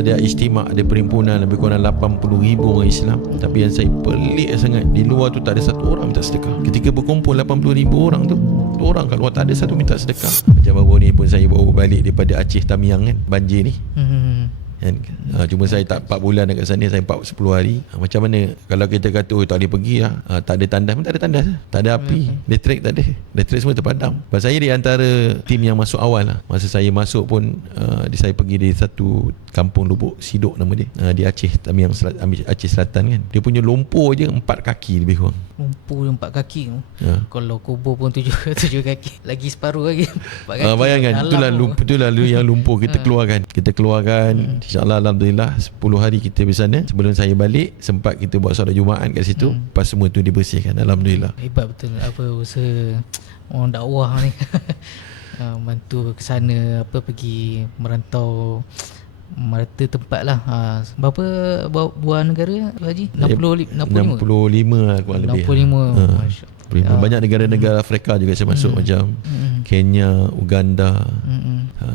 ada istimak, ada perhimpunan lebih kurang 80,000 orang Islam. Tapi yang saya pelik sangat, di luar tu tak ada satu orang minta sedekah. Ketika berkumpul 80,000 orang tu orang kat luar tak ada satu minta sedekah. Macam baru ni pun saya baru balik daripada Aceh Tamiang kan, banjir ni. Kan? Cuma saya tak 4 bulan dekat sana, saya 10 hari. Macam mana kalau kita kata tak boleh pergi lah, tak ada tandas pun tak ada tandas, tak ada api, elektrik tak ada, elektrik semua terpadam. Pasal saya di antara tim yang masuk awal lah. Masa saya masuk pun saya pergi di satu kampung Lubuk Sidok nama dia, di Aceh Tamiang, Aceh Selatan kan. Dia punya lumpur je 4 kaki lebih kurang. Lumpur 4 kaki Kalau kubur pun 7 kaki, lagi separuh lagi 4 kaki. Bayangkan itulah yang lumpur kita keluarkan. InsyaAllah alhamdulillah 10 hari kita di sana. Sebelum saya balik sempat kita buat solat Jumaat kat situ. Lepas semua tu dibersihkan, alhamdulillah. Hebat betul usaha orang dakwah ni. Bantu ke sana, pergi merantau merata tempat lah. Berapa buah negara Haji? 65 lah kurang lebih. 65. Banyak negara-negara Afrika juga saya masuk, macam Kenya, Uganda.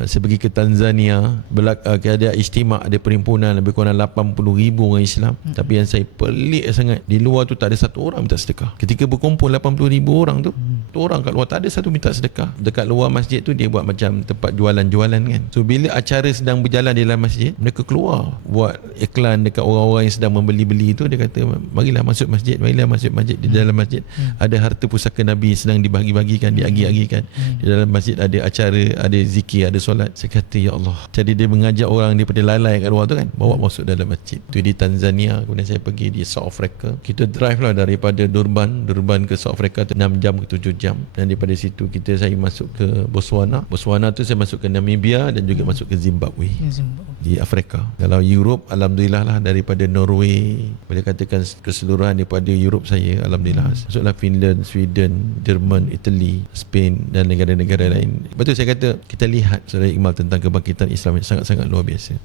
Saya pergi ke Tanzania, ada istimak, ada perhimpunan lebih kurang 80,000 orang Islam. Tapi yang saya pelik sangat, di luar tu tak ada satu orang minta sedekah. Ketika berkumpul 80,000 orang tu orang kat luar tak ada satu minta sedekah. Dekat luar masjid tu dia buat macam tempat jualan-jualan kan. So bila acara sedang berjalan di dalam masjid, mereka keluar buat iklan dekat orang-orang yang sedang membeli-beli tu. Dia kata marilah masuk masjid, marilah masuk masjid. Di dalam masjid ada harta pusaka Nabi sedang dibagi-bagikan, diagi-agikan. Di dalam masjid ada acara, ada zikir, ada solat. Saya kata ya Allah. Jadi dia mengajak orang daripada lalai kat luar tu kan, bawa masuk dalam masjid. Tu di Tanzania. Kemudian saya pergi di South Africa. Kita drive lah daripada Durban ke South Africa tu 6 jam ke 7 jam. Dan daripada situ saya masuk ke Botswana. Botswana tu saya masuk ke Namibia dan juga masuk ke Zimbabwe. Di Afrika. Kalau Europe alhamdulillah lah, daripada Norway, boleh katakan keseluruhan daripada Europe saya alhamdulillah. Masuklah Finland, Sweden, Jerman, Italy, Spain dan negara-negara lain. Betul saya kata kita lihat Saudara Iqmal tentang kebangkitan Islam yang sangat-sangat luar biasa.